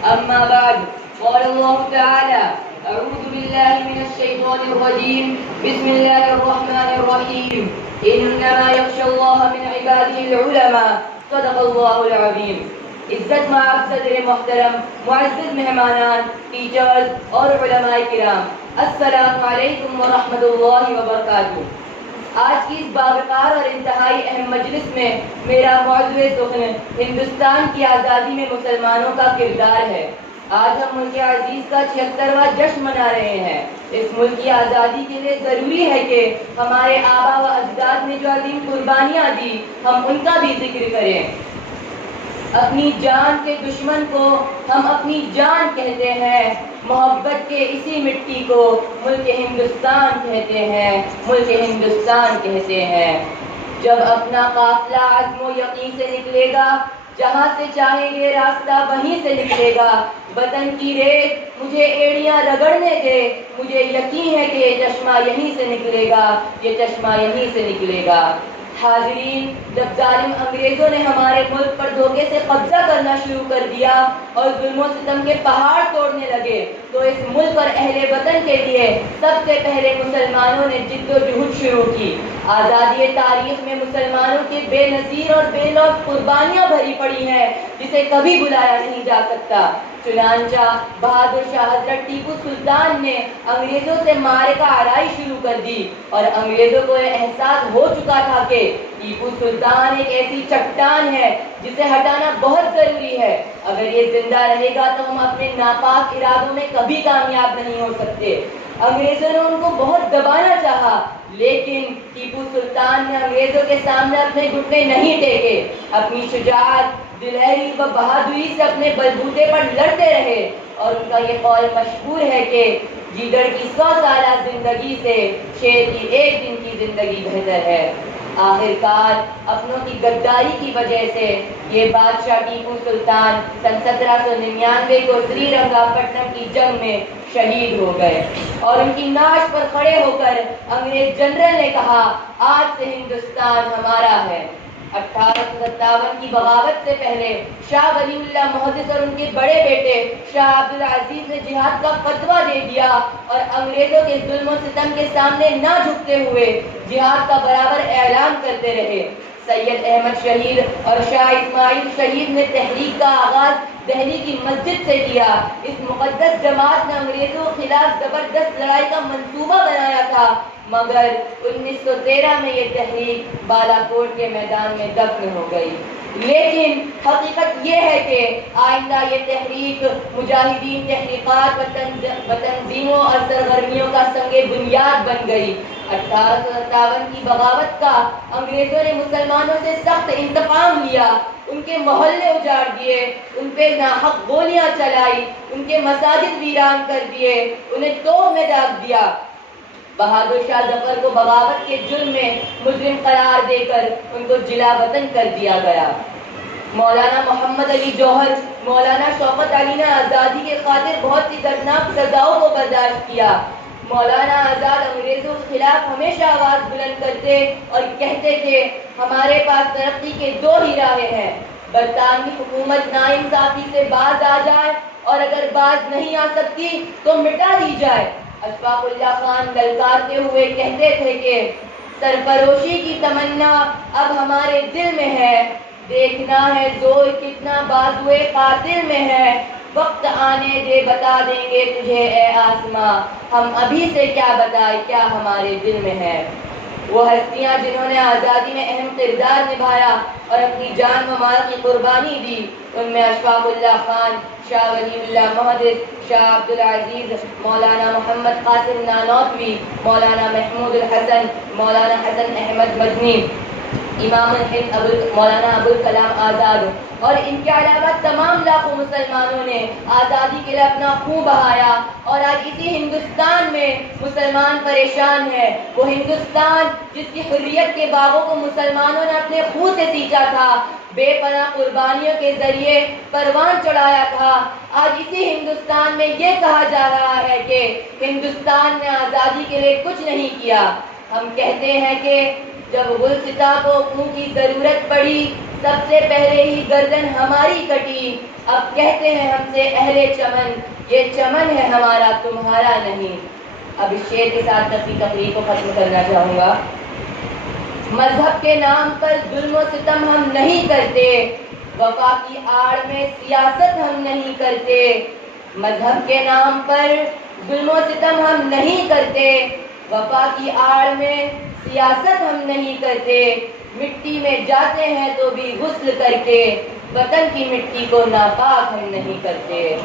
أما بعد، قال الله تعالى: أعوذ بالله من الشيطان الرجيم، بسم الله الرحمن الرحيم، إنما يخشى الله من عباده العلماء، صدق الله العظيم۔ عزت مآب صدر محترم، معزز مہمانان، ٹیچرز اور علماء کرام، السلام علیکم ورحمۃ اللہ وبرکاتہ۔ آج کی اس باوقار اور انتہائی اہم مجلس میں میرا موضوع سخن ہندوستان کی آزادی میں مسلمانوں کا کردار ہے۔ آج ہم ملک عزیز کا 76واں جشن منا رہے ہیں۔ اس ملک کی آزادی کے لیے ضروری ہے کہ ہمارے آبا و اجداد نے جو عظیم قربانیاں دی، ہم ان کا بھی ذکر کریں۔ اپنی جان کے دشمن کو ہم اپنی جان کہتے ہیں، محبت کے اسی مٹی کو ملک ہندوستان کہتے ہیں، ملک ہندوستان کہتے ہیں۔ جب اپنا قافلہ عزم و یقین سے نکلے گا، جہاں سے چاہیں گے راستہ وہیں سے نکلے گا۔ وطن کی ریت مجھے ایڑیاں رگڑنے دے، مجھے یقین ہے کہ یہ چشمہ یہیں سے نکلے گا، یہ چشمہ یہیں سے نکلے گا۔ حاضرین، جب ظالم انگریزوں نے ہمارے ملک پر دھوکے سے قبضہ کرنا شروع کر دیا اور ظلم و ستم کے پہاڑ توڑنے لگے، تو اس ملک اور اہل وطن کے لیے سب سے پہلے مسلمانوں نے جد و جہد شروع کی۔ آزادی تاریخ میں مسلمانوں کی بے نظیر اور بے لوث قربانیاں بھری پڑی ہیں، جسے کبھی بلایا نہیں جا سکتا۔ چنانچہ بہادر شاہ حضرت ٹیپو سلطان نے انگریزوں سے معرکہ آرائی شروع کر دی، اور انگریزوں کو یہ احساس ہو چکا تھا کہ ٹیپو سلطان ایک ایسی چٹان ہے جسے ہٹانا بہت ضروری ہے۔ اگر یہ زندہ رہے گا تو ہم اپنے ناپاک ارادوں میں کبھی کامیاب نہیں ہو سکتے۔ انگریزوں نے ان کو بہت دبانا چاہا، لیکن ٹیپو سلطان نے انگریزوں کے سامنے اپنے گھٹنے نہیں ٹیکے۔ اپنی شجاعت، دلیری و بہادری سے اپنے بلبوتے پر لڑتے رہے، اور ان کا یہ قول مشہور ہے کہ گیدڑ کی 100 سالہ زندگی سے شیر کی ایک دن کی زندگی بہتر ہے۔ آخرکار اپنوں کی غداری کی وجہ سے یہ بادشاہ ٹیپو سلطان سن 1799 کو سری رنگا پٹنم کی جنگ میں شہید ہو گئے، اور ان کی ناش پر کھڑے ہو کر انگریز جنرل نے کہا: آج سے ہندوستان ہمارا ہے۔ 1857 کی بغاوت سے پہلے شاہ ولی اللہ محدث اور ان کے بڑے بیٹے شاہ عبدالعزیز نے جہاد کا فتویٰ دے دیا، اور انگریزوں کے ظلم و ستم کے سامنے نہ جھکتے ہوئے جہاد کا برابر اعلان کرتے رہے۔ سید احمد شہید اور شاہ اسماعیل شہید نے تحریک کا آغاز دہلی کی مسجد سے کیا۔ اس مقدس جماعت نے انگریزوں کے خلاف زبردست لڑائی کا منصوبہ بنایا تھا، مگر 1913 میں یہ تحریک بالا کوٹ کے میدان میں دفن ہو گئی۔ لیکن حقیقت یہ ہے کہ آئندہ یہ تحریک مجاہدین، تحریکات و تنظیموں اور سرگرمیوں کا سنگ بنیاد بن گئی۔ 1857 کی بغاوت کا انگریزوں نے مسلمانوں سے سخت انتقام لیا، ان کے محلے اجاڑ دیے، ان پہ ناحق گولیاں چلائی، ان کے مساجد ویران کر دیے، انہیں توپ میں داغ دیا۔ بہادر شاہ ظفر کو بغاوت کے جرم میں مجرم قرار دے کر ان کو جلا وطن کر دیا گیا۔ مولانا محمد علی جوہر، مولانا شوکت علی نے آزادی کے خاطر بہت سی دردناک سزاؤں کو برداشت کیا۔ مولانا آزاد انگریزوں کے خلاف ہمیشہ آواز بلند کرتے اور کہتے تھے: ہمارے پاس ترقی کے 2 ہی راہیں ہیں، برطانوی حکومت ناانصافی سے باز آ جائے، اور اگر باز نہیں آ سکتی تو مٹا دی جائے۔ اشفاق اللہ خان للکارتے ہوئے کہتے تھے کہ سرفروشی کی تمنا اب ہمارے دل میں ہے، دیکھنا ہے زور کتنا بازوئے قاتل میں ہے، وقت آنے دے بتا دیں گے تجھے اے آسماں، ہم ابھی سے کیا بتائیں کیا ہمارے دل میں ہے۔ وہ ہستیاں جنہوں نے آزادی میں اہم کردار نبھایا اور اپنی جان و مال کی قربانی دی، ان میں اشفاق اللہ خان، شاہ ولی اللہ محدث، شاہ عبدالعزیز، مولانا محمد قاسم نانوتوی، مولانا محمود الحسن، مولانا حسن احمد مدنی، امام الہند مولانا ابوالکلام آزاد، اور ان کے علاوہ تمام لاکھوں مسلمانوں نے آزادی کے لیے اپنا خون بہایا۔ اور آج اسی ہندوستان میں مسلمان پریشان ہے، وہ ہندوستان جس کی حریت کے باغوں کو مسلمانوں نے اپنے خون سے سینچا تھا، بے پناہ قربانیوں کے ذریعے پروان چڑھایا تھا۔ آج اسی ہندوستان میں یہ کہا جا رہا ہے کہ ہندوستان نے آزادی کے لیے کچھ نہیں کیا۔ ہم کہتے ہیں کہ جب گلستاں کو خون کی ضرورت پڑی، سب سے پہلے ہی گردن ہماری کٹی، اب کہتے ہیں ہم سے اہل چمن، یہ چمن ہے ہمارا تمہارا نہیں۔ اب اس شعر کے ساتھ اپنی تقریر کو ختم کرنا چاہوں گا۔ مذہب کے نام پر ظلم و ستم ہم نہیں کرتے، وفا کی آڑ میں سیاست ہم نہیں کرتے۔ مذہب کے نام پر ظلم و ستم ہم نہیں کرتے، وفا کی آڑ میں سیاست ہم نہیں کرتے۔ مٹی میں جاتے ہیں تو بھی غسل کر کے، وطن کی مٹی کو ناپاک ہم نہیں کرتے۔